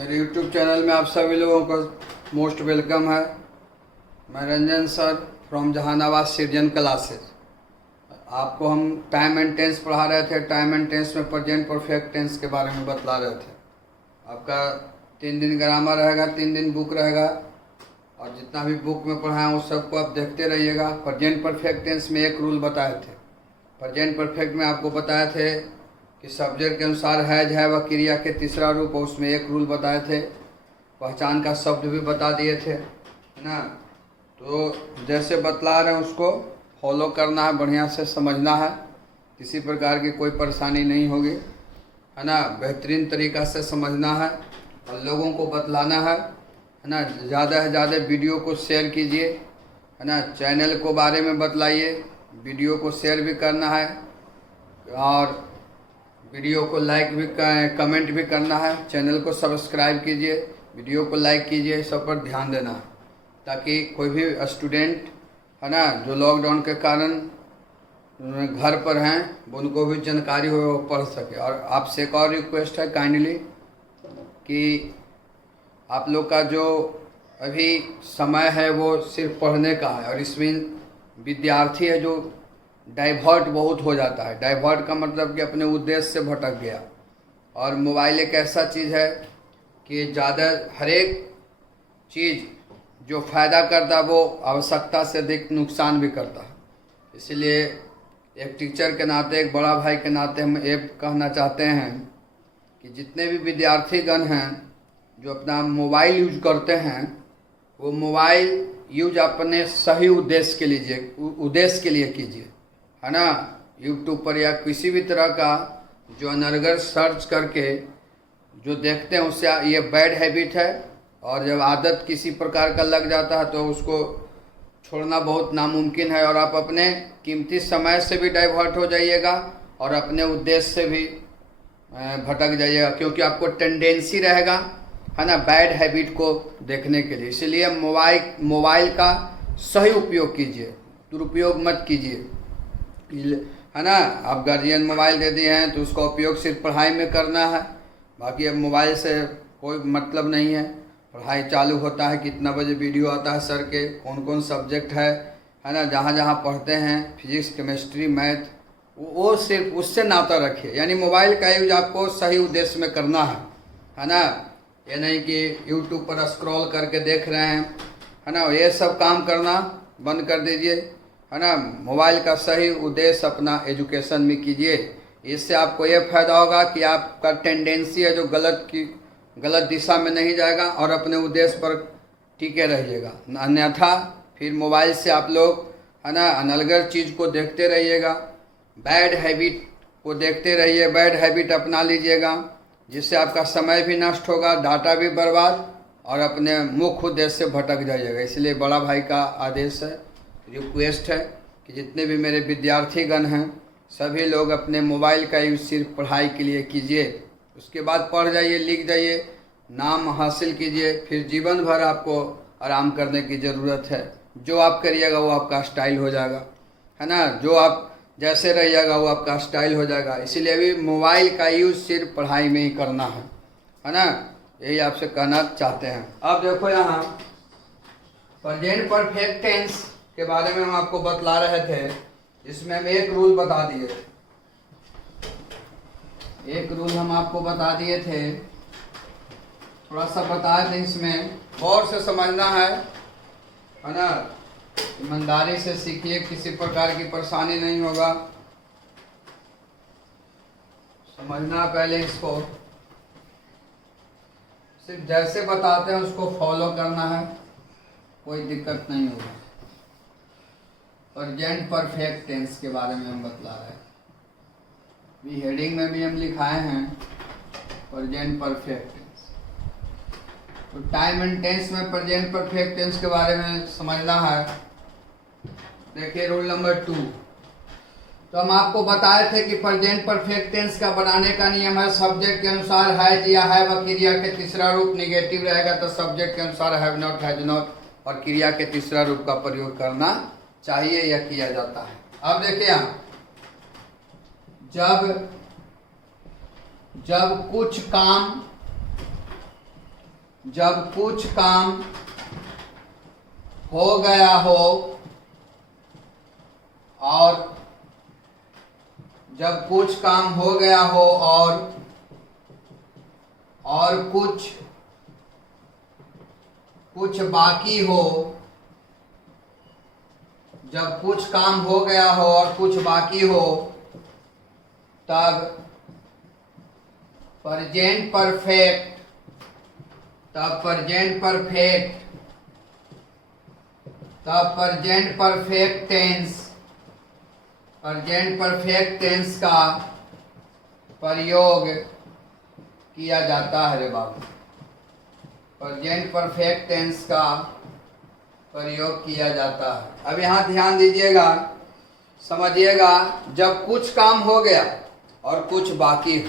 मेरे YouTube channel में आप सभी लोगों को मोस्ट वेलकम है। मैं रंजन सर फ्रॉम जहानाबाद सृजन क्लासेस। आपको हम टाइम एंड टेंस पढ़ा रहे थे। टाइम एंड टेंस में प्रेजेंट परफेक्ट टेंस के बारे में बतला रहे थे। आपका 3 दिन ग्रामर रहेगा, 3 दिन बुक रहेगा, और जितना भी बुक में पढ़ाया वो सबको आप देखते रहिएगा। प्रेजेंट परफेक्ट टेंस में एक रूल बताए थे। प्रेजेंट परफेक्ट में आपको बताए थे कि सब्जेक्ट के अनुसार है व क्रिया के तीसरा रूप, और उसमें एक रूल बताए थे। पहचान का शब्द भी बता दिए थे, है ना। तो जैसे बतला रहे हैं उसको फॉलो करना है, बढ़िया से समझना है, किसी प्रकार की कोई परेशानी नहीं होगी, है ना। बेहतरीन तरीक़ा से समझना है और लोगों को बतलाना है ना। ज़्यादा से ज़्यादा वीडियो को शेयर कीजिए, है ना। चैनल को बारे में बतलाइए, वीडियो को शेयर भी करना है और वीडियो को लाइक भी कमेंट भी करना है। चैनल को सब्सक्राइब कीजिए, वीडियो को लाइक कीजिए, सब पर ध्यान देना है, ताकि कोई भी स्टूडेंट, है ना, जो लॉकडाउन के कारण घर पर हैं, उनको भी जानकारी हो, वो पढ़ सके। और आपसे एक और रिक्वेस्ट है काइंडली कि आप लोग का जो अभी समय है वो सिर्फ पढ़ने का है, और इसमें विद्यार्थी है जो डाइवर्ट बहुत हो जाता है। डाइवर्ट का मतलब कि अपने उद्देश्य से भटक गया। और मोबाइल एक ऐसा चीज़ है कि ज़्यादा हर एक चीज़ जो फ़ायदा करता है वो आवश्यकता से अधिक नुकसान भी करता है। इसलिए एक टीचर के नाते, एक बड़ा भाई के नाते हम ये कहना चाहते हैं कि जितने भी विद्यार्थीगण हैं जो अपना मोबाइल यूज करते हैं, वो मोबाइल यूज अपने सही उद्देश्य के लिए कीजिए, है ना। यूट्यूब पर या किसी भी तरह का जो अनर्गल सर्च करके जो देखते हैं उससे ये बैड हैबिट है, और जब आदत किसी प्रकार का लग जाता है तो उसको छोड़ना बहुत नामुमकिन है। और आप अपने कीमती समय से भी डाइवर्ट हो जाइएगा और अपने उद्देश्य से भी भटक जाइएगा, क्योंकि आपको टेंडेंसी रहेगा, है ना, बैड हैबिट को देखने के लिए। इसलिए मोबाइल का सही उपयोग कीजिए, दुरुपयोग मत कीजिए, है ना। आप गार्जियन मोबाइल दे दिए हैं तो उसका उपयोग सिर्फ पढ़ाई में करना है, बाकी अब मोबाइल से कोई मतलब नहीं है। पढ़ाई चालू होता है, कितना बजे वीडियो आता है सर के, कौन कौन सब्जेक्ट है ना, जहाँ जहाँ पढ़ते हैं, फिजिक्स, केमिस्ट्री, मैथ, वो सिर्फ उससे नाता रखिए। यानी मोबाइल का यूज आपको सही उद्देश्य में करना है ना। ये नहीं कि यूट्यूब पर स्क्रॉल करके देख रहे हैं, है ना, ये सब काम करना बंद कर दीजिए, है ना। मोबाइल का सही उद्देश्य अपना एजुकेशन में कीजिए। इससे आपको ये फ़ायदा होगा कि आपका टेंडेंसी है जो गलत दिशा में नहीं जाएगा और अपने उद्देश्य पर टिके रहिएगा। अन्यथा फिर मोबाइल से आप लोग, है ना, अनलगर चीज़ को देखते रहिएगा, बैड हैबिट को देखते रहिए, बैड हैबिट अपना लीजिएगा, जिससे आपका समय भी नष्ट होगा, डाटा भी बर्बाद, और अपने मुख्य उद्देश्य से भटक जाइएगा। इसलिए बड़ा भाई का आदेश है, रिक्वेस्ट है कि जितने भी मेरे विद्यार्थीगण हैं सभी लोग अपने मोबाइल का यूज सिर्फ पढ़ाई के लिए कीजिए। उसके बाद पढ़ जाइए, लिख जाइए, नाम हासिल कीजिए, फिर जीवन भर आपको आराम करने की ज़रूरत है। जो आप करिएगा वो आपका स्टाइल हो जाएगा, है ना। जो आप जैसे रहिएगा वो आपका स्टाइल हो जाएगा। इसीलिए अभी मोबाइल का यूज़ सिर्फ पढ़ाई में ही करना है ना। यही आपसे कहना चाहते हैं। अब देखो यहाँ प्रेजेंट परफेक्ट टेंस के बारे में हम आपको बतला रहे थे। इसमें हम एक रूल बता दिए थे, एक रूल हम आपको बता दिए थे, थोड़ा सा बताए थे। इसमें गौर से समझना है ना, ईमानदारी से सीखिए, किसी प्रकार की परेशानी नहीं होगा। समझना पहले इसको, सिर्फ जैसे बताते हैं उसको फॉलो करना है, कोई दिक्कत नहीं होगा। प्रेजेंट परफेक्ट टेंस के बारे में हम बतला रहे हैं। भी हेडिंग में भी हम लिखाए हैं प्रेजेंट परफेक्ट टेंस। तो टाइम एंड टेंस में प्रेजेंट परफेक्ट टेंस के बारे में समझना है। देखिए रूल नंबर 2। तो हम आपको बताए थे कि प्रेजेंट परफेक्ट टेंस का बनाने का नियम है, सब्जेक्ट के अनुसार है या है व क्रिया के तीसरा रूप निगेटिव रहेगा तो सब्जेक्ट के अनुसार हैव नॉट, हैज नॉट और क्रिया के तीसरा रूप का प्रयोग करना चाहिए या किया जाता है। अब देखिए यहाँ जब कुछ काम जब कुछ काम हो गया हो और जब कुछ काम हो गया हो और कुछ बाकी हो, जब कुछ काम हो गया हो और कुछ बाकी हो, तब प्रेजेंट परफेक्ट टेंस का प्रयोग किया जाता है रे बाबू। प्रेजेंट परफेक्ट टेंस का प्रयोग किया जाता है। अब यहाँ ध्यान दीजिएगा, समझिएगा, जब कुछ काम हो गया और कुछ बाकी हो,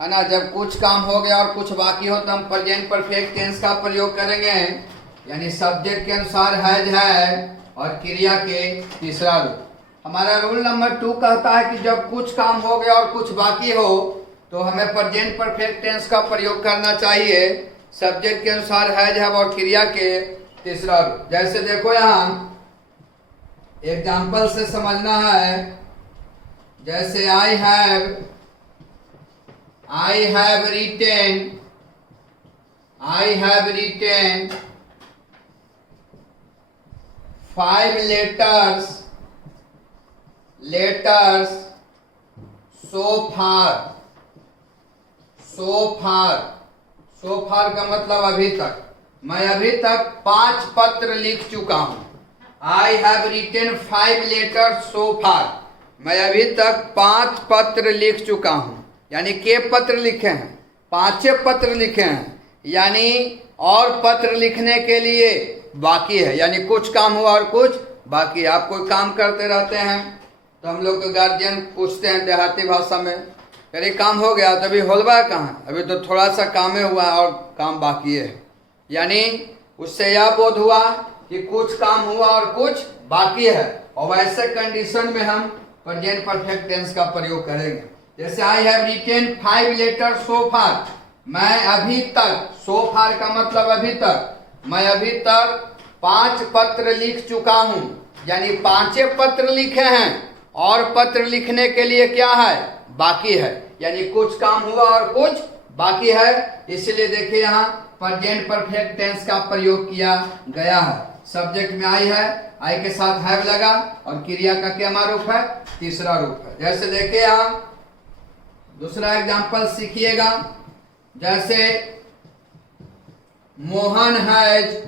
है ना, जब कुछ काम हो गया और कुछ बाकी हो तो हम प्रेजेंट परफेक्ट टेंस का प्रयोग करेंगे, यानी सब्जेक्ट के अनुसार हैज है और क्रिया के तीसरा रूप। हमारा रूल नंबर 2 कहता है कि जब कुछ काम हो गया और कुछ बाकी हो तो हमें प्रेजेंट परफेक्ट टेंस का प्रयोग करना चाहिए, सब्जेक्ट के अनुसार हैज है और क्रिया के तीसरा रूप। जैसे देखो यहाँ एग्जाम्पल से समझना है, जैसे I have written 5 letters so far का मतलब अभी तक, मैं अभी तक 5 पत्र लिख चुका हूं। I have written 5 letters so far, मैं अभी तक 5 पत्र लिख चुका हूं, यानी के पत्र लिखे हैं, 5 पत्र लिखे हैं, यानी और पत्र लिखने के लिए बाकी है, यानी कुछ काम हुआ और कुछ बाकी है। आप कोई काम करते रहते हैं तो हम लोग के गार्जियन पूछते हैं देहाती भाषा में, अरे काम हो गया, तो अभी होलवा कहाँ, अभी तो थोड़ा सा काम हुआ और काम बाकी है, यानी उससे यह बोध हुआ कि कुछ काम हुआ और कुछ बाकी है। और वैसे कंडीशन में हम प्रेजेंट परफेक्ट टेंस का प्रयोग करेंगे। जैसे I have written 5 letters so far, मैं अभी तक, so far का मतलब अभी तक, मैं अभी तक 5 पत्र लिख चुका हूं, यानी 5 पत्र लिखे हैं और पत्र लिखने के लिए क्या है, बाकी है, यानी कुछ काम हुआ और कुछ बाकी है। इसलिए देखिए यहाँ प्रेजेंट परफेक्ट टेंस का प्रयोग किया गया है। सब्जेक्ट में आई है, आई के साथ हैव लगा और क्रिया का क्या रूप है, तीसरा रूप है। जैसे देखिए यहाँ दूसरा एग्जांपल सीखिएगा, जैसे Mohan has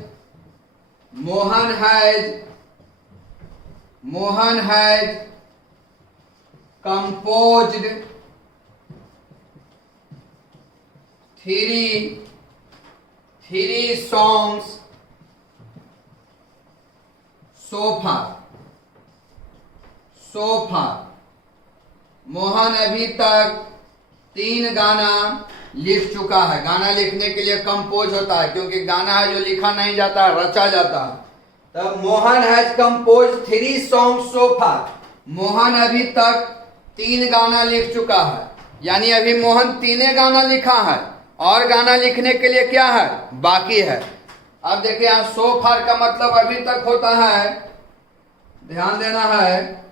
composed 3 songs so far। Mohan अभी तक 3 गाना लिख चुका है। गाना लिखने के लिए कंपोज होता है, क्योंकि गाना है जो लिखा नहीं जाता, रचा जाता है। तब Mohan has compose 3 songs so far, Mohan अभी तक 3 गाना लिख चुका है, यानी अभी मोहन 3 गाना लिखा है और गाना लिखने के लिए क्या है, बाकी है। अब देखिए यहाँ so far का मतलब अभी तक होता है, ध्यान देना है,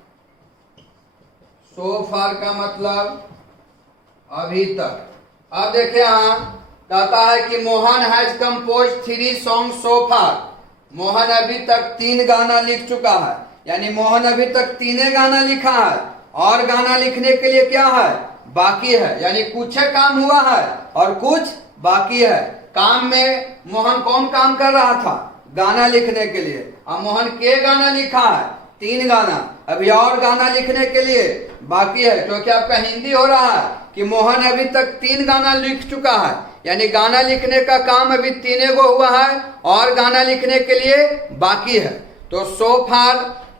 so far का मतलब अभी तक। अब देखिए यहाँ कहता है कि Mohan has compose 3 songs so far, Mohan अभी तक 3 गाना लिख चुका है, यानी मोहन अभी तक 3 गाना लिखा है और गाना लिखने के लिए क्या है, बाकी है, यानी कुछ काम हुआ है और कुछ बाकी है। काम में मोहन कौन काम कर रहा था, गाना लिखने के लिए। अब मोहन के गाना लिखा है, 3 गाना, अभी और गाना लिखने के लिए बाकी है, क्योंकि आपका हिंदी हो रहा है कि मोहन अभी तक 3 गाना लिख चुका है, यानी गाना लिखने का काम अभी 3 गो हुआ है और गाना लिखने के लिए बाकी है। तो so far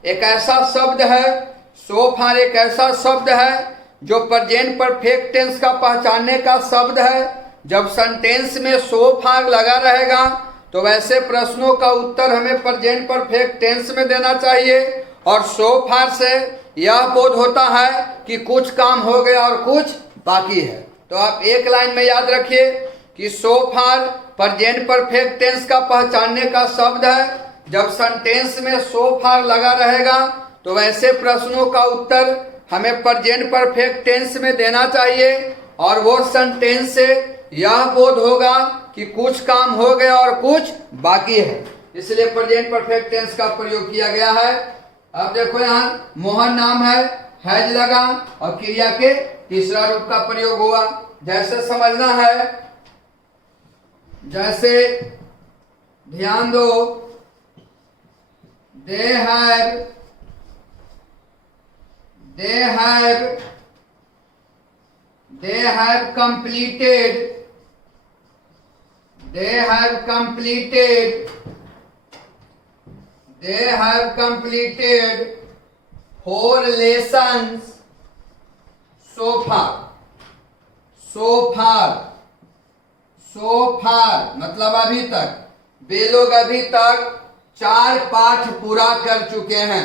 एक ऐसा शब्द है, so far एक ऐसा शब्द है जो प्रेजेंट परफेक्ट टेंस का पहचानने का शब्द है। जब सेंटेंस में so far लगा रहेगा तो वैसे प्रश्नों का उत्तर हमें प्रेजेंट परफेक्ट टेंस में देना चाहिए, और so far से यह बोध होता है कि कुछ काम हो गया और कुछ बाकी है। तो आप एक लाइन में याद रखिए कि so far present perfect tense का पहचानने का शब्द है। जब सेंटेंस में सो फार लगा रहेगा तो वैसे प्रश्नों का उत्तर हमें प्रेजेंट परफेक्ट टेंस में देना चाहिए और वो सेंटेंस से यह बोध होगा कि कुछ काम हो गया और कुछ बाकी है, इसलिए प्रेजेंट परफेक्ट टेंस का प्रयोग किया गया है। अब देखो यहाँ मोहन नाम है, हैज लगा और क्रिया के तीसरा रूप का प्रयोग हुआ। जैसे समझना है, जैसे ध्यान दो, they have completed 4 lessons so far मतलब अभी तक, वे लोग अभी तक 4 पाठ पूरा कर चुके हैं।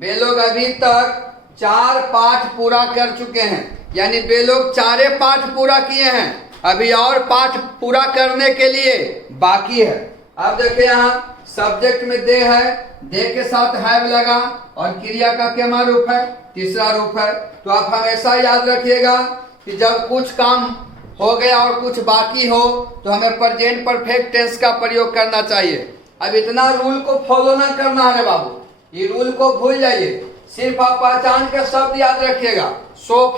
वे लोग अभी तक 4 पाठ पूरा कर चुके हैं, यानी वे लोग 4 पाठ पूरा किए हैं, अभी और पाठ पूरा करने के लिए बाकी है। अब देखिए यहाँ सब्जेक्ट में दे है, दे के साथ हैव लगा और क्रिया का क्या रूप है? तीसरा रूप है। तो आप हमेशा याद रखिएगा कि जब कुछ काम हो गया और कुछ बाकी हो तो हमें प्रेजेंट परफेक्ट टेंस का प्रयोग करना चाहिए। अब इतना रूल को फॉलो ना करना है बाबू, ये रूल को भूल जाइए, सिर्फ आप पहचान के शब्द याद रखिएगा। सो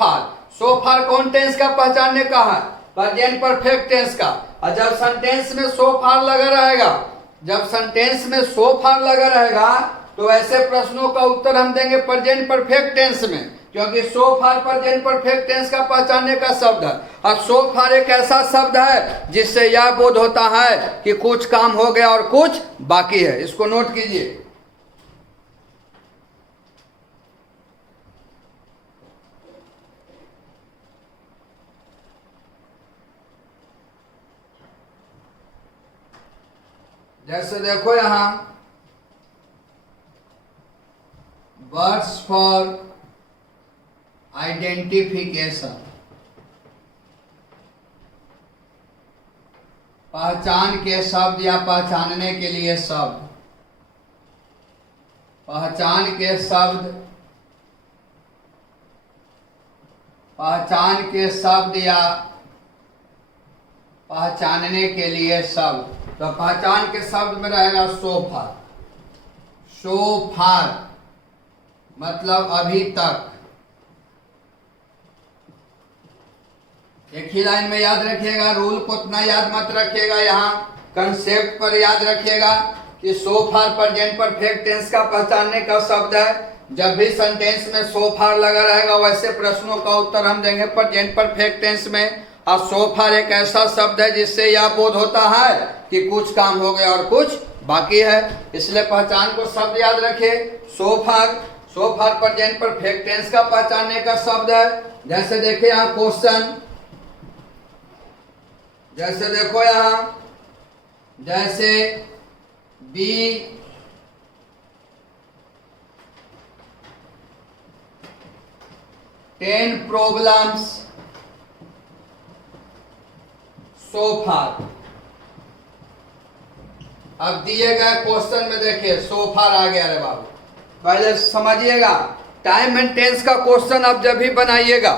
फार कौन टेंस का पहचानने का है? प्रेजेंट परफेक्ट टेंस का। और जब सेंटेंस में सो फार लगा रहेगा, तो ऐसे प्रश्नों का उत्तर हम देंगे प्रेजेंट परफेक्ट टेंस में, क्योंकि सो फार प्रेजेंट परफेक्ट टेंस का पहचानने का शब्द है। और सो फार एक ऐसा शब्द है जिससे यह बोध होता है कि कुछ काम हो गया और कुछ बाकी है। इसको नोट कीजिए। जैसे देखो यहां वर्ड्स फॉर आइडेंटिफिकेशन, पहचान के शब्द या पहचानने के लिए शब्द, पहचान के शब्द या पहचानने के लिए शब्द। तो पहचान के शब्द में रहेगा सो फार मतलब अभी तक। एक ही लाइन में याद रखिएगा, रूल को उतना याद मत रखिएगा, यहाँ कंसेप्ट पर याद रखिएगा कि सो फार प्रेजेंट परफेक्ट टेंस का पहचानने का शब्द है। जब भी सेंटेंस में सो फार लगा रहेगा वैसे प्रश्नों का उत्तर हम देंगे प्रेजेंट परफेक्ट टेंस में। और सो फार एक ऐसा शब्द है जिससे यह बोध होता है कि कुछ काम हो गया और कुछ बाकी है, इसलिए पहचान को शब्द याद रखिए। सो फार प्रेजेंट परफेक्ट टेंस का पहचानने का शब्द है। जैसे देखिए यहाँ क्वेश्चन, जैसे देखो यहाँ, जैसे बी टेन प्रॉब्लम्स सो फार। अब दिए गए क्वेश्चन में देखिए सो फार आ गया रे बाबू। पहले समझिएगा, टाइम एंड टेंस का क्वेश्चन अब जब भी बनाइएगा,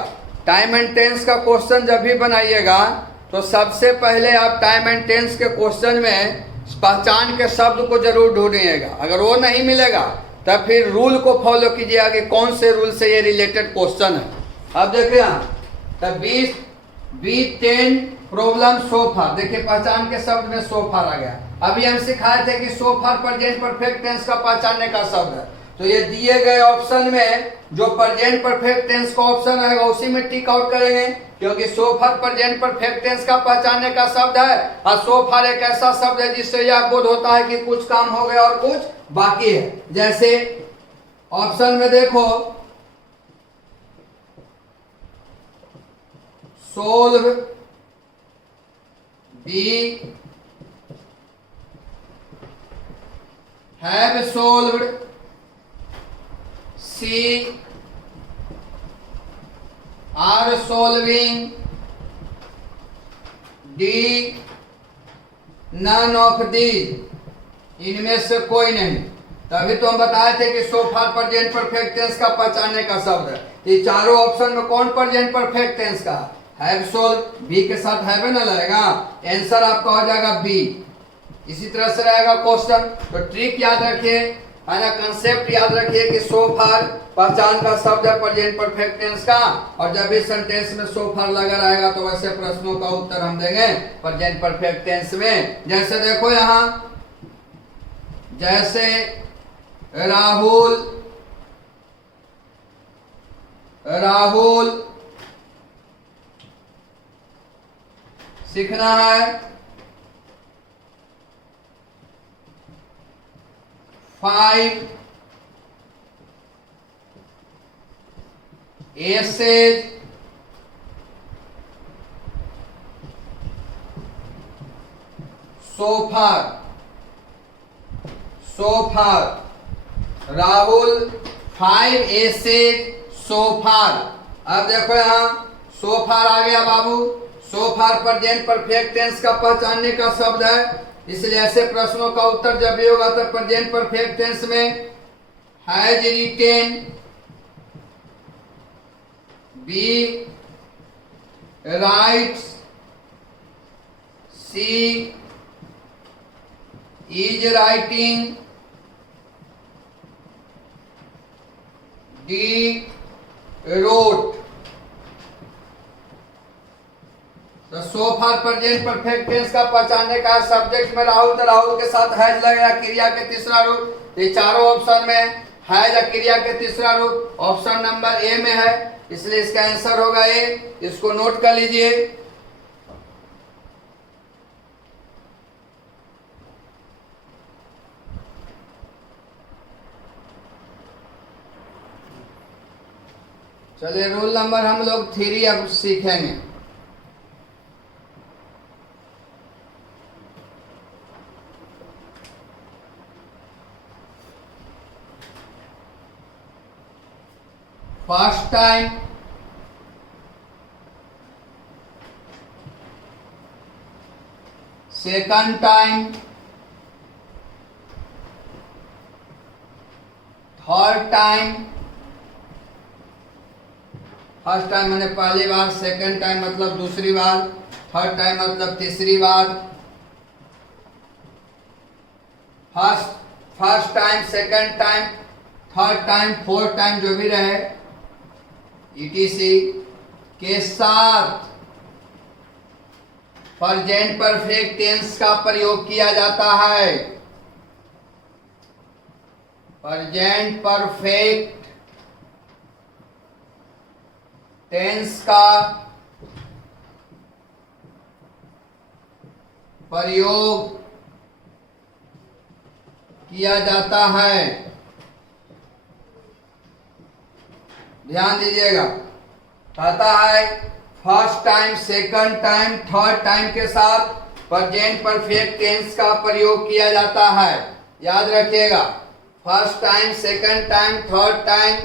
टाइम एंड टेंस का क्वेश्चन जब भी बनाइएगा तो सबसे पहले आप टाइम एंड टेंस के क्वेश्चन में पहचान के शब्द को जरूर ढूंढिएगा। अगर वो नहीं मिलेगा तब फिर रूल को फॉलो कीजिएगा कि कौन से रूल से ये रिलेटेड क्वेश्चन है। अब देखिए तब 10 प्रॉब्लम सो फार, देखिए पहचान के शब्द में सो फार आ गया। अभी हम सिखाए थे कि सो फार प्रेजेंट परफेक्ट टेंस का पहचानने का शब्द है। तो ये दिए गए ऑप्शन में जो प्रेजेंट परफेक्ट टेंस का ऑप्शन रहेगा उसी में टिक आउट करेंगे, क्योंकि सो फार प्रेजेंट परफेक्ट टेंस का पहचानने का शब्द है। और सो फार एक ऐसा शब्द है जिससे यह बोध होता है कि कुछ काम हो गया और कुछ बाकी है। जैसे ऑप्शन में देखो, solve, B have solved, C are solving, D none of these, इनमें से कोई नहीं। तभी तो हम बताए थे कि सो फार प्रेजेंट परफेक्ट टेंस का पहचानने का शब्द है। ये चारों ऑप्शन में कौन प्रेजेंट परफेक्ट टेंस का? हैव सोल, बी के साथ हैव ना लगेगा, आंसर आपका हो जाएगा बी। इसी तरह से रहेगा क्वेश्चन। तो ट्रिक याद रखिए, है ना, कंसेप्ट याद रखिए कि सो फार पहचान का शब्द है प्रेजेंट परफेक्ट टेंस का, और जब इस सेंटेंस में सो फार लगा रहेगा तो वैसे प्रश्नों का उत्तर हम देंगे प्रेजेंट परफेक्ट टेंस में। जैसे देखो यहां, जैसे राहुल सीखना है 5 essays so far। Rahul 5 essays so far। अब देखो यहां so far आ गया बाबू। so far present perfect tense का पहचानने का शब्द है, इसलिए ऐसे प्रश्नों का उत्तर जब भी होगा तो प्रेजेंट परफेक्ट टेंस में has written, B writes, C is writing, D wrote. तो so far present perfect tense का पहचानने का सब्जेक्ट में राहुल, तो राहुल के साथ हैज लगेगा, क्रिया के तीसरा रूप। ये चारों ऑप्शन में हैज क्रिया के तीसरा रूप ऑप्शन नंबर ए में है, इसलिए इसका आंसर होगा ए। इसको नोट कर लीजिए। चलिए रूल नंबर हम लोग 3 अब सीखेंगे। First time, second time, third time. First time मैंने पहली बार, सेकंड टाइम मतलब दूसरी बार, थर्ड टाइम मतलब तीसरी बार। First time, second time, third time, fourth time जो भी रहे, ईटीसी के साथ प्रेजेंट परफेक्ट टेंस का प्रयोग किया जाता है। प्रेजेंट परफेक्ट टेंस का प्रयोग किया जाता है। ध्यान दीजिएगा, कहता है first time, second time, third time के साथ प्रेजेंट परफेक्ट टेंस का प्रयोग किया जाता है। याद रखिएगा, first time, second time, third time,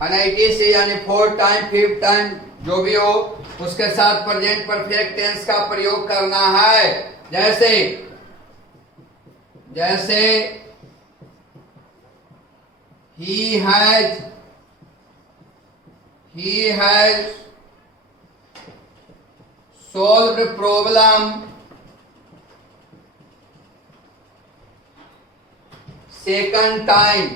से यानी फोर्थ टाइम, फिफ्थ टाइम जो भी हो, उसके साथ प्रेजेंट परफेक्ट टेंस का प्रयोग करना है। जैसे he has solved problem second time।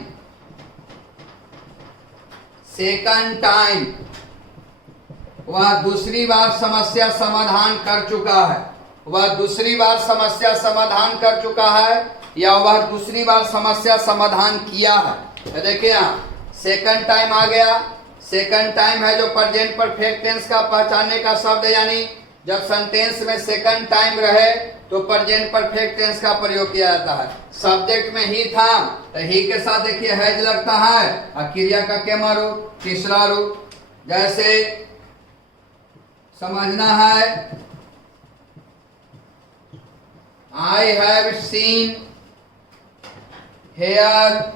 वह दूसरी बार समस्या समाधान कर चुका है। वह दूसरी बार समस्या समाधान कर चुका है या वह दूसरी बार समस्या समाधान किया है। तो देखिए यहाँ सेकंड टाइम आ गया। सेकंड टाइम है जो प्रेजेंट परफेक्ट टेंस का पहचानने का शब्द है, यानी जब सेंटेंस में सेकंड टाइम रहे तो प्रेजेंट परफेक्ट टेंस का प्रयोग किया जाता है। सब्जेक्ट में ही था तो ही के साथ देखिए हैज लगता है और क्रिया का केमा रूप, तीसरा रूप। जैसे समझना है, I have seen here,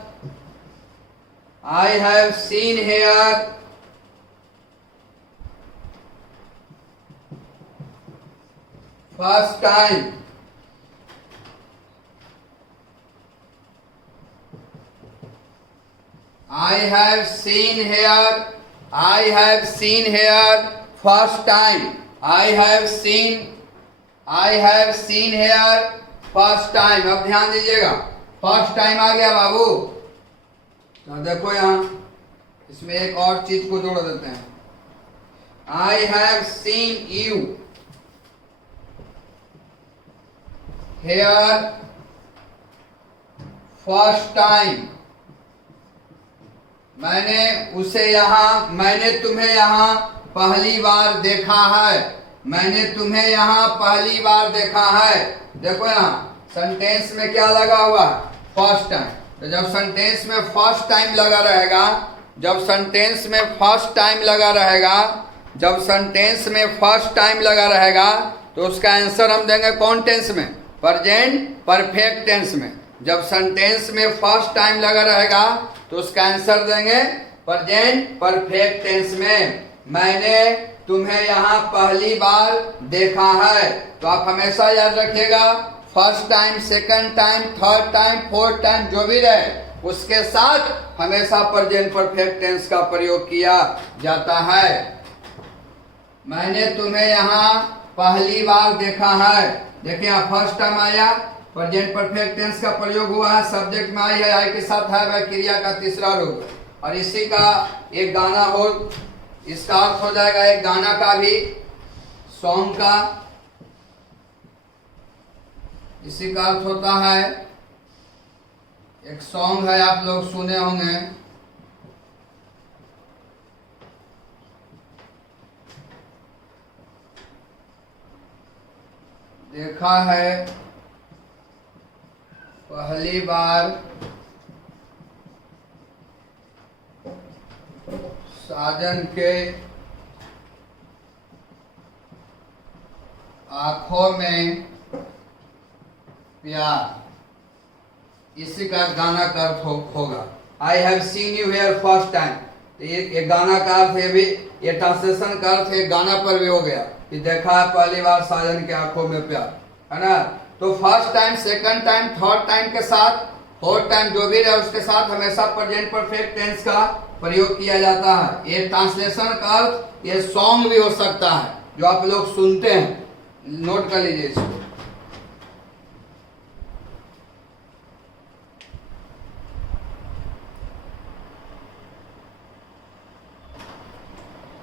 I have seen here first time. I have seen here. I have seen here first time. I have seen here first time. अब ध्यान दीजिएगा, फर्स्ट टाइम आ गया बाबू। तो देखो यहाँ इसमें एक और चीज को जोड़ देते हैं। I have seen you here first time. मैंने तुम्हें यहाँ पहली बार देखा है। मैंने तुम्हें यहाँ पहली बार देखा है। देखो यहाँ सेंटेंस में क्या लगा हुआ है? First time. तो जब सेंटेंस में फर्स्ट टाइम लगा रहेगा, जब सेंटेंस में फर्स्ट टाइम लगा रहेगा, जब सेंटेंस में फर्स्ट टाइम लगा रहेगा तो उसका आंसर हम देंगे कौन टेंस में? प्रेजेंट परफेक्ट टेंस में। जब सेंटेंस में फर्स्ट टाइम लगा रहेगा तो उसका आंसर देंगे प्रेजेंट परफेक्ट टेंस में। मैंने तुम्हें यहाँ पहली बार देखा है। तो आप हमेशा याद रखिएगा, first time, second time, third time, fourth time जो भी रहे उसके साथ हमेशा प्रेजेंट परफेक्ट टेंस का प्रयोग किया जाता है। मैंने तुम्हें यहाँ पहली बार देखा है। देखिए यहाँ फर्स्ट टाइम आया, प्रेजेंट परफेक्ट टेंस का प्रयोग हुआ है, सब्जेक्ट में आई है, आई के साथ है वह क्रिया का तीसरा रूप। और इसी का एक गाना हो, इसका अर्थ हो जाएगा एक गाना का भी, सॉन्ग का इसी का अर्थ होता है। एक सॉन्ग है, आप लोग सुने होंगे, देखा है पहली बार साजन के आंखों में प्यार, इसी का गाना का अर्थ होगा। I have seen you hair first time. तो ये गाना का अर्थ है, भी ये ट्रांसलेशन का अर्थ है, गाना पर भी हो गया कि देखा है पहली बार साजन के आंखों में प्यार, है ना। तो first time, second time, third time के साथ, फोर्थ टाइम जो भी रहे उसके साथ हमेशा प्रेजेंट परफेक्ट टेंस का प्रयोग किया जाता है। ये ट्रांसलेशन का अर्थ ये सॉन्ग भी हो सकता है जो आप लोग सुनते हैं, नोट कर लीजिए इसको।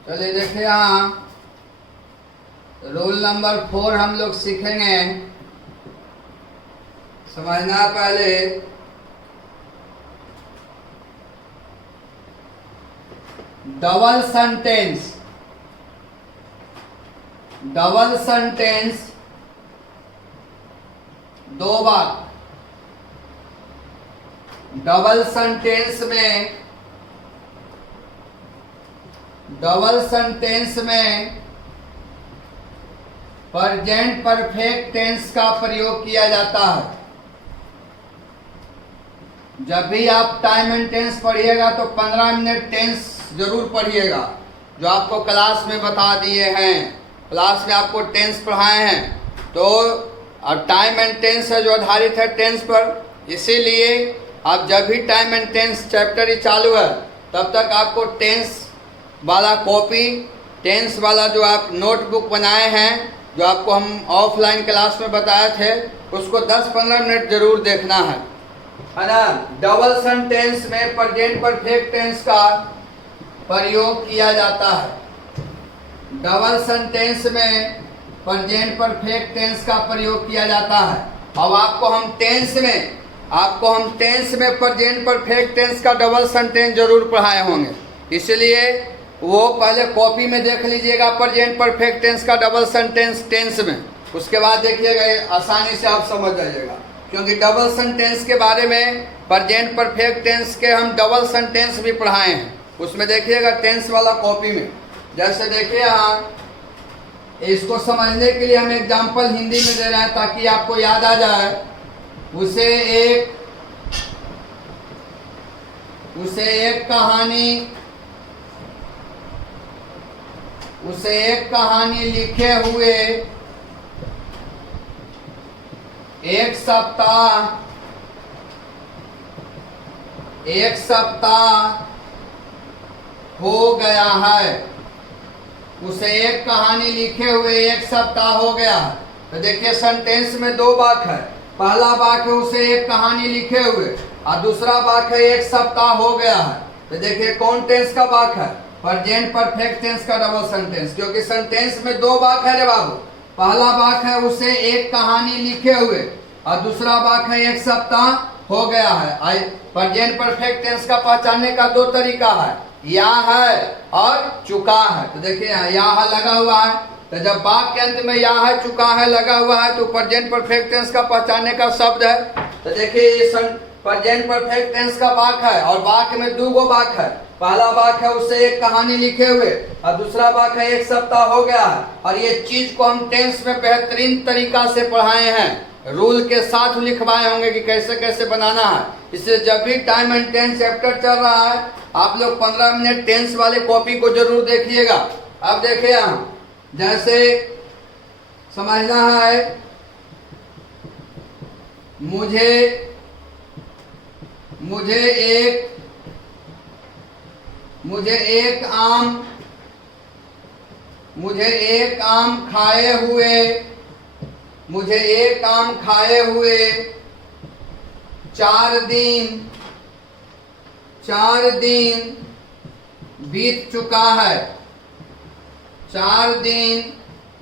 चलिए देखिए यहाँ रूल नंबर 4 हम लोग सीखेंगे। समझना पहले, डबल सेंटेंस। डबल सेंटेंस दो बार। डबल सेंटेंस में, डबल सेंटेंस में प्रेजेंट परफेक्ट टेंस का प्रयोग किया जाता है। जब भी आप टाइम एंड टेंस पढ़िएगा तो 15 मिनट टेंस जरूर पढ़िएगा, जो आपको क्लास में बता दिए हैं। क्लास में आपको टेंस पढ़ाए हैं। तो अब टाइम एंड टेंस है जो आधारित है टेंस पर, इसीलिए आप जब भी टाइम एंड टेंस चैप्टर ही चालू है तब तक आपको टेंस वाला कॉपी, टेंस वाला जो आप नोटबुक बनाए हैं, जो आपको हम ऑफलाइन क्लास में बताए थे, उसको 10-15 मिनट जरूर देखना है ना। डबल सेंटेंस में प्रेजेंट परफेक्ट टेंस का प्रयोग किया जाता है। डबल सेंटेंस में प्रेजेंट परफेक्ट टेंस का प्रयोग किया जाता है। अब आपको हम टेंस में प्रेजेंट परफेक्ट टेंस का डबल सेंटेंस जरूर पढ़ाए होंगे, इसलिए वो पहले कॉपी में देख लीजिएगा प्रेजेंट परफेक्ट टेंस का डबल सेंटेंस टेंस में। उसके बाद देखिएगा, आसानी से आप समझ जाइएगा, क्योंकि डबल सेंटेंस के बारे में प्रेजेंट परफेक्ट टेंस के हम डबल सेंटेंस भी पढ़ाए हैं। उसमें देखिएगा टेंस वाला कॉपी में। जैसे देखिए यहाँ, इसको समझने के लिए हम एग्जाम्पल हिंदी में दे रहे हैं ताकि आपको याद आ जाए। उसे एक कहानी लिखे हुए 1 सप्ताह एक सप्ताह हो गया है, उसे एक कहानी लिखे हुए एक सप्ताह हो गया है। तो देखिए सेंटेंस में दो वाक्य है। पहला वाक्य है उसे एक कहानी लिखे हुए, और दूसरा वाक्य है एक सप्ताह हो गया है। तो देखिए कौन टेंस का वाक्य है? प्रेजेंट परफेक्ट टेंस का डबल सेंटेंस, क्योंकि सेंटेंस में दो वाक्य है रे बाबू। पहला वाक्य है उसे एक कहानी लिखे हुए, और दूसरा वाक्य है एक सप्ताह हो गया है। प्रेजेंट परफेक्ट टेंस का पहचानने का दो तरीका है, या है और चुका है। तो देखिए या है लगा हुआ है, तो जब वाक्य के अंत में या है चुका है लगा हुआ है तो प्रेजेंट परफेक्ट टेंस का पहचानने का शब्द है। तो देखिए ये प्रेजेंट परफेक्ट टेंस का वाक्य है, और वाक्य में दो गो वाक्य है। पहला वाक्य है उसे एक कहानी लिखे हुए, और दूसरा वाक्य है एक सप्ताह हो गया है। और ये चीज को हम टेंस में बेहतरीन तरीका से पढ़ाए हैं, रूल के साथ लिखवाए होंगे कि कैसे कैसे बनाना है। इसलिए जब भी टाइम एंड टेंस चैप्टर चल रहा है आप लोग 15 मिनट टेंस वाले कॉपी को जरूर देखिएगा। अब देखिए यहाँ जैसे समझना है, मुझे एक आम खाए हुए 4 दिन बीत चुका है। 4 दिन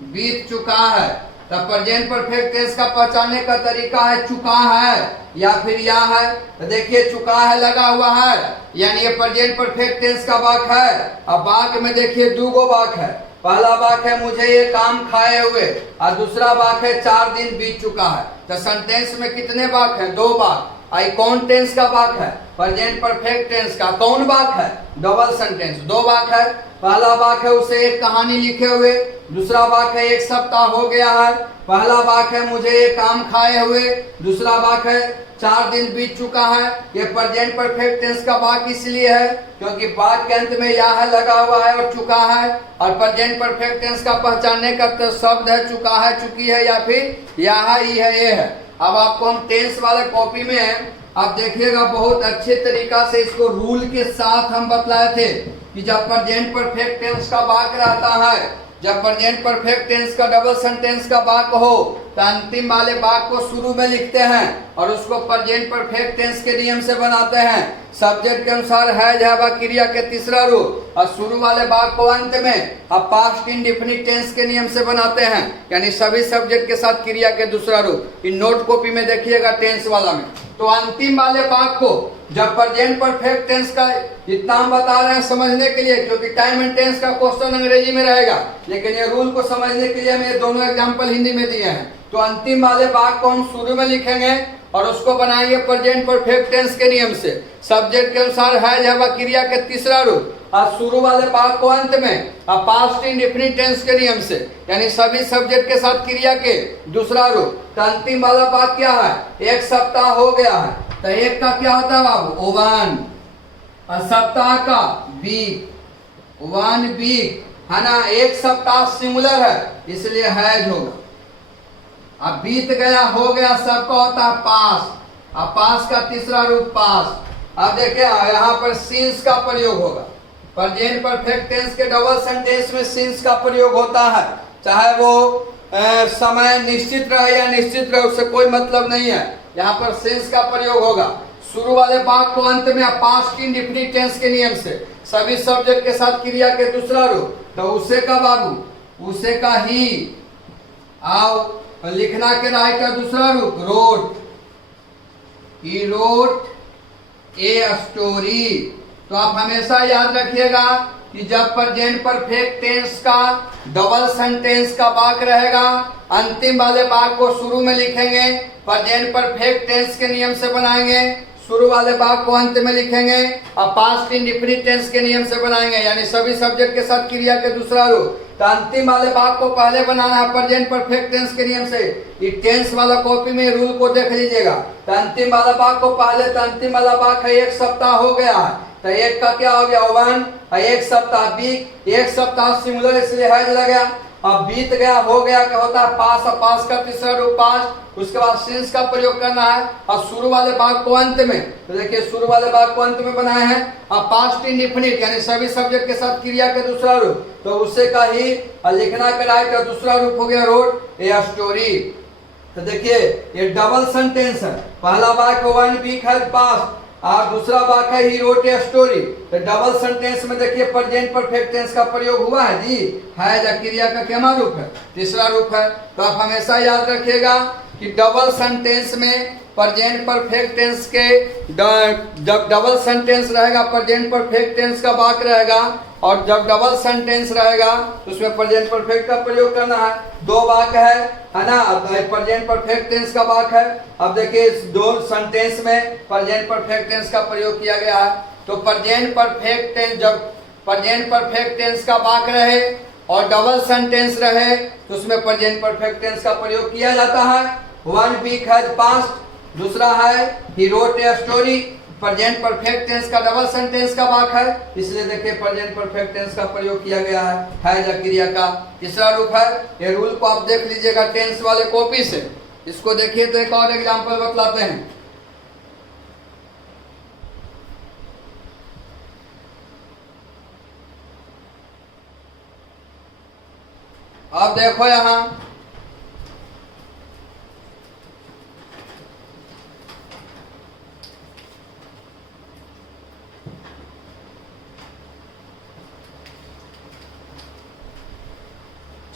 बीत चुका है। तब प्रेजेंट परफेक्ट टेंस का पहचानने का तरीका है चुका है या फिर या है। तो देखिए चुका है लगा हुआ है, यानी ये प्रेजेंट परफेक्ट टेंस का वाक्य है। अब वाक्य में देखिए दो गो वाक्य है। पहला वाक्य है मुझे ये काम खाए हुए, और दूसरा वाक्य है 4 दिन बीत चुका है। तो सेंटेंस में कितने वाक्य है? 2 वाक्य। आई कौन टेंस का वाक्य है? प्रेजेंट परफेक्ट टेंस का। कौन वाक्य है? Double sentence. 2 वाक्य है। पहला वाक्य है उसे एक कहानी लिखे हुए, दूसरा वाक्य है एक सप्ताह हो गया है। पहला वाक्य है मुझे एक काम खाए हुए, दूसरा वाक्य है 4 दिन बीत चुका है। ये प्रेजेंट परफेक्ट टेंस का वाक्य इसलिए है क्योंकि वाक्य के अंत में या है लगा हुआ है और चुका है। और प्रेजेंट परफेक्ट टेंस का पहचानने का तो शब्द है चुका है, चुकी है या फिर या है, ई है, ये है। अब आपको हम टेंस वाले कॉपी में आप देखिएगा बहुत अच्छे तरीका से इसको रूल के साथ हम बतलाए थे कि जब प्रेजेंट परफेक्ट टेंस का वाक्य रहता है, जब प्रेजेंट परफेक्ट टेंस का डबल सेंटेंस का वाक्य हो तो अंतिम वाले वाक्य को शुरू में लिखते हैं और उसको प्रेजेंट परफेक्ट टेंस के नियम से बनाते हैं। सब्जेक्ट के अनुसार है जब क्रिया के तीसरा रूप, और शुरू वाले वाक्य को अंत में अब पास्ट इंडेफिनिट टेंस के नियम से बनाते हैं, यानी सभी सब्जेक्ट के साथ क्रिया के दूसरा रूप। इन नोट कॉपी में देखिएगा टेंस वाला में, तो अंतिम वाले वाक्य को जब प्रेजेंट परफेक्ट टेंस का इतना हम बता रहे हैं समझने के लिए, क्योंकि टाइम एंड टेंस का क्वेश्चन अंग्रेजी में रहेगा, लेकिन ये रूल को समझने के लिए हम ये दोनों एग्जांपल हिंदी में दिए हैं। तो अंतिम वाले वाक्य को हम शुरू में लिखेंगे और उसको बनाएंगे प्रेजेंट परफेक्ट टेंस के नियम से। सब्जेक्ट के अनुसार है जब क्रिया के तीसरा रूप, और शुरू वाले वाक्य को अंत में और पास्ट इंडेफिनिट टेंस के नियम से, यानी सभी सब्जेक्ट के साथ क्रिया के दूसरा रूप। तो अंतिम वाला वाक्य क्या है? एक सप्ताह हो गया है। तो एक का क्या होता है बाबू? 1, और सप्ताह का वीक, 1 वीक है ना। एक सप्ताह सिंगुलर है इसलिए हैज होगा। अब बीत गया हो गया सबका होता है पास, अब पास का तीसरा रूप पास। अब देखिए यहाँ पर सिंस का प्रयोग होगा। प्रेजेंट परफेक्ट टेंस के डबल सेंटेंस में सिंस का प्रयोग होता है, चाहे वो समय निश्चित रहे या निश्चित रहे उससे कोई मतलब नहीं है। यहाँ पर सिंस का प्रयोग होगा शुरू वाले वाक्य को अंत में पास्ट इंडेफिनिट टेंस के नियम से, सभी सब्जेक्ट के साथ क्रिया के दूसरा रूप। तो उसे का बाबू, उसे का ही, आओ लिखना के राय का दूसरा रूप wrote, he wrote a story. तो आप हमेशा याद रखिएगा कि जब प्रेजेंट परफेक्ट टेंस का डबल सेंटेंस का वाक्य रहेगा, अंतिम वाले वाक्य को शुरू में लिखेंगे, प्रेजेंट परफेक्ट टेंस के नियम से बनाएंगे, शुरू वाले वाक्य को अंत में लिखेंगे और पास्ट इंडेफिनिट टेंस के नियम से बनाएंगे, यानी सभी सब्जेक्ट के साथ क्रिया के दूसरा रूप। तो अंतिम वाले वाक्य को पहले बनाना है प्रेजेंट परफेक्ट टेंस के नियम से। ये टेंस वाला कॉपी में रूल को देख लीजिएगा। तो अंतिम वाला वाक्य को पहले, तो अंतिम वाला वाक्य है एक सप्ताह हो गया है, तो एक का क्या हो गया 1, एक सप्ताह वीक, एक सप्ताह सिंगुलर इसलिए हैज लग गया। अब बीत गया हो गया क्या होता है पास, और पास का तीसरा रूप पास्ट। उसके बाद सिंस का प्रयोग करना है। अब शुरू वाले भाग को अंत में, तो देखिए शुरू वाले भाग को अंत में बनाए हैं। अब पास्ट इंडेफिनिट यानी सभी सब्जेक्ट के साथ क्रिया के दूसरा रूप, तो उससे का ही लिखना का राइट का दूसरा रूप हो गया रोड ए स्टोरी। तो देखिए ये डबल सेंटेंस है। पहला वाक्य वन वीक है पास्ट और दूसरा वाक्य है ही रोट ए स्टोरी। तो डबल सेंटेंस में देखिए प्रेजेंट परफेक्ट टेंस का प्रयोग हुआ है जी, है या क्रिया का क्या रूप है, तीसरा रूप है। तो आप हमेशा याद रखिएगा कि डबल सेंटेंस में प्रेजेंट परफेक्ट टेंस के जब डबल सेंटेंस रहेगा प्रेजेंट परफेक्ट टेंस का वाक्य रहेगा, और जब डबल सेंटेंस रहेगा तो उसमें प्रेजेंट परफेक्ट का प्रयोग करना है। दो वाक्य है ना, प्रेजेंट परफेक्ट टेंस का वाक्य है। अब देखिए इस दो सेंटेंस में प्रेजेंट परफेक्ट टेंस का प्रयोग किया गया है। तो प्रेजेंट परफेक्ट टेंस, जब प्रेजेंट परफेक्ट टेंस का वाक्य रहे और डबल सेंटेंस रहे तो उसमें प्रेजेंट परफेक्ट टेंस का प्रयोग किया जाता है। वन वीक है पास्ट, दूसरा है he wrote a story. Present perfect tense का डबल सेंटेंस का वाक्य है, इसलिए देखिए प्रेजेंट परफेक्ट टेंस का प्रयोग किया गया है या क्रिया का तीसरा रूप है। ये रूल को आप देख लीजिएगा टेंस वाले कॉपी से। इसको देखिए तो एक और एग्जांपल बतलाते हैं। अब देखो यहां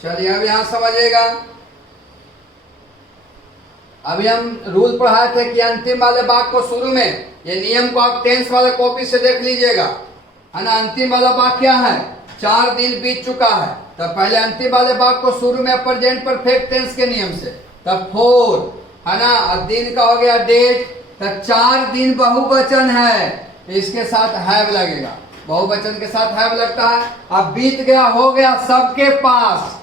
चलिए अब यहां समझिएगा। अभी हम रूल पढ़ाए थे कि अंतिम वाले वाक्य को शुरू में, ये नियम को आप टेंस वाले कॉपी से देख लीजिएगा, है ना। अंतिम वाला वाक्य क्या है, 4 दिन बीत चुका है। तब पहले अंतिम वाले वाक्य को शुरू में प्रेजेंट परफेक्ट टेंस के नियम से, तब 4 है ना, अब दिन का हो गया डेट, तब 4 दिन बहुवचन है, इसके साथ हैव लगेगा, बहुवचन के साथ हैव लगता है। अब बीत गया हो गया सबके पास,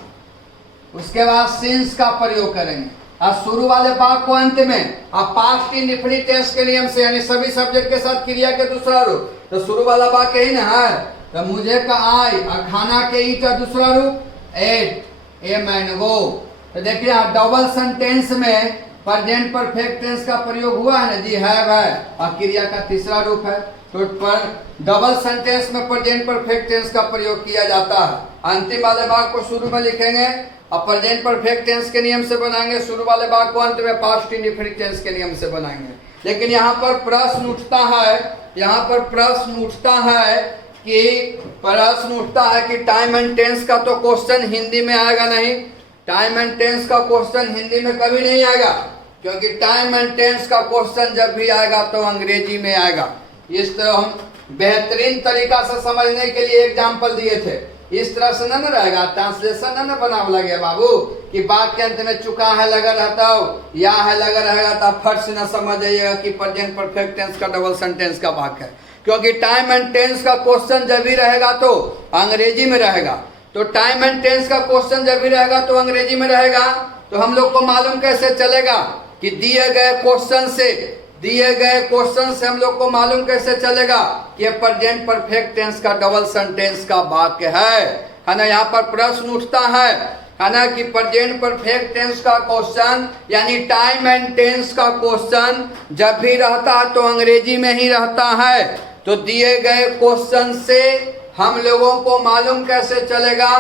उसके बाद सिंस का प्रयोग करेंगे। अब शुरू वाले वाक्य को अंत में, अब पास्ट इंडेफिनिट टेंस के नियम से यानी सभी सब्जेक्ट के साथ क्रिया के दूसरा रूप। तो शुरू वाला वाक्य ही ना है, तो मुझे का आई और खाना के ईट का दूसरा रूप एट ए मैंगो। तो देखिए यहाँ डबल सेंटेंस में प्रेजेंट परफेक्ट टेंस का प्रयोग हुआ है ना जी, हैव है, और क्रिया का तीसरा रूप है। तो पर डबल सेंटेंस में प्रेजेंट परफेक्ट टेंस का प्रयोग किया जाता है। अंतिम वाले भाग को शुरू में लिखेंगे और प्रेजेंट परफेक्ट टेंस के नियम से बनाएंगे, शुरू वाले भाग को अंत में पास्ट इंडेफिनिट टेंस के नियम से बनाएंगे। लेकिन यहाँ पर प्रश्न उठता है, यहाँ पर प्रश्न उठता है कि टाइम एंड टेंस का तो क्वेश्चन हिंदी में आएगा नहीं। टाइम एंड टेंस का क्वेश्चन हिंदी में कभी नहीं आएगा, क्योंकि टाइम एंड टेंस का क्वेश्चन जब भी आएगा तो अंग्रेजी में आएगा। इस तरह हम बेहतरीन तरीका से समझने के लिए एग्जाम्पल दिए थे। इस तरह से न रहेगा, ट्रांसलेशन न बनाव लगे बाबू कि बात के अंत में चुका है लगा रहता हो या है लगा रहेगा, तो आप फट से न समझ जाइएगा कि प्रेजेंट परफेक्ट टेंस का डबल सेंटेंस का वाक्य है। क्योंकि टाइम एंड टेंस का क्वेश्चन जब भी रहेगा तो अंग्रेजी में रहेगा। तो टाइम एंड टेंस का क्वेश्चन जब भी रहेगा तो अंग्रेजी में रहेगा। तो हम लोग को मालूम कैसे चलेगा कि दिए गए क्वेश्चन से हम लोग को मालूम कैसे चलेगा कि प्रेजेंट परफेक्ट टेंस का डबल सेंटेंस का वाक्य है ना। यहाँ पर प्रश्न उठता है ना कि प्रेजेंट परफेक्ट टेंस का क्वेश्चन यानी टाइम एंड टेंस का क्वेश्चन जब भी रहता है तो अंग्रेजी में ही रहता है। तो दिए गए क्वेश्चन से हम लोगों को मालूम कैसे चलेगा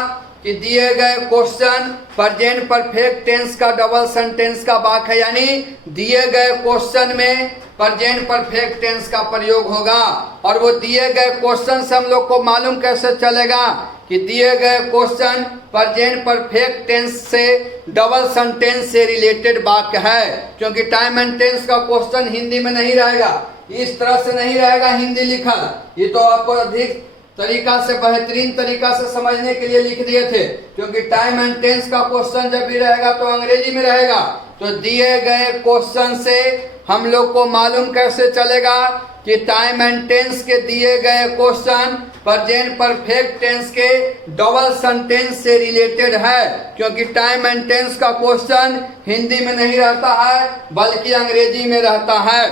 कि दिए गए क्वेश्चन प्रेजेंट परफेक्ट टेंस का डबल सेंटेंस का वाक्य है, यानी दिए गए क्वेश्चन में प्रेजेंट परफेक्ट टेंस का प्रयोग होगा। और वो दिए गए क्वेश्चन से हम लोग को मालूम कैसे चलेगा कि दिए गए क्वेश्चन प्रेजेंट परफेक्ट टेंस से डबल सेंटेंस से रिलेटेड वाक्य है। क्योंकि टाइम एंड टेंस का क्वेश्चन हिंदी में नहीं रहेगा, इस तरह से नहीं रहेगा हिंदी लिखा। ये तो आपको अधिक तरीका से बेहतरीन तरीका से समझने के लिए लिख दिए थे। क्योंकि टाइम एंड टेंस का क्वेश्चन जब भी रहेगा तो अंग्रेजी में रहेगा। तो दिए गए क्वेश्चन से हम लोग को मालूम कैसे चलेगा कि टाइम एंड टेंस के दिए गए क्वेश्चन प्रेजेंट परफेक्ट टेंस के डबल सेंटेंस से रिलेटेड है। क्योंकि टाइम एंड टेंस का क्वेश्चन हिंदी में नहीं रहता है बल्कि अंग्रेजी में रहता है।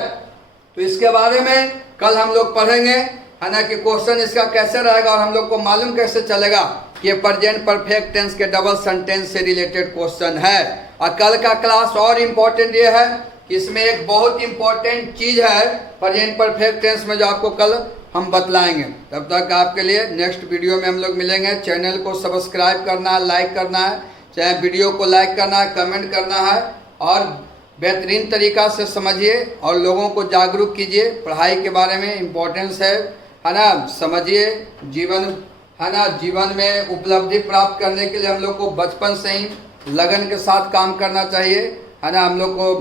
तो इसके बारे में कल हम लोग पढ़ेंगे, है ना, कि क्वेश्चन इसका कैसे रहेगा और हम लोग को मालूम कैसे चलेगा कि प्रेजेंट परफेक्ट टेंस के डबल सेंटेंस से रिलेटेड क्वेश्चन है। और कल का क्लास और इम्पोर्टेंट ये है कि इसमें एक बहुत इम्पोर्टेंट चीज़ है प्रेजेंट परफेक्ट टेंस में, जो आपको कल हम बतलाएंगे। तब तक आपके लिए नेक्स्ट वीडियो में हम लोग मिलेंगे। चैनल को सब्सक्राइब करना है, लाइक करना है, चाहे वीडियो को लाइक करना है, कमेंट करना है, और बेहतरीन तरीक़ा से समझिए और लोगों को जागरूक कीजिए। पढ़ाई के बारे में इम्पोर्टेंस है ना, समझिए। जीवन है ना, जीवन में उपलब्धि प्राप्त करने के लिए हम लोग को बचपन से ही लगन के साथ काम करना चाहिए, है ना। हम लोग को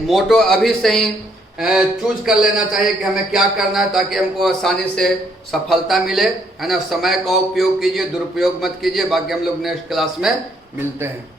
मोटो अभी से ही चूज कर लेना चाहिए कि हमें क्या करना है, ताकि हमको आसानी से सफलता मिले, है ना। समय का उपयोग कीजिए, दुरुपयोग मत कीजिए। बाकी हम लोग नेक्स्ट क्लास में मिलते हैं।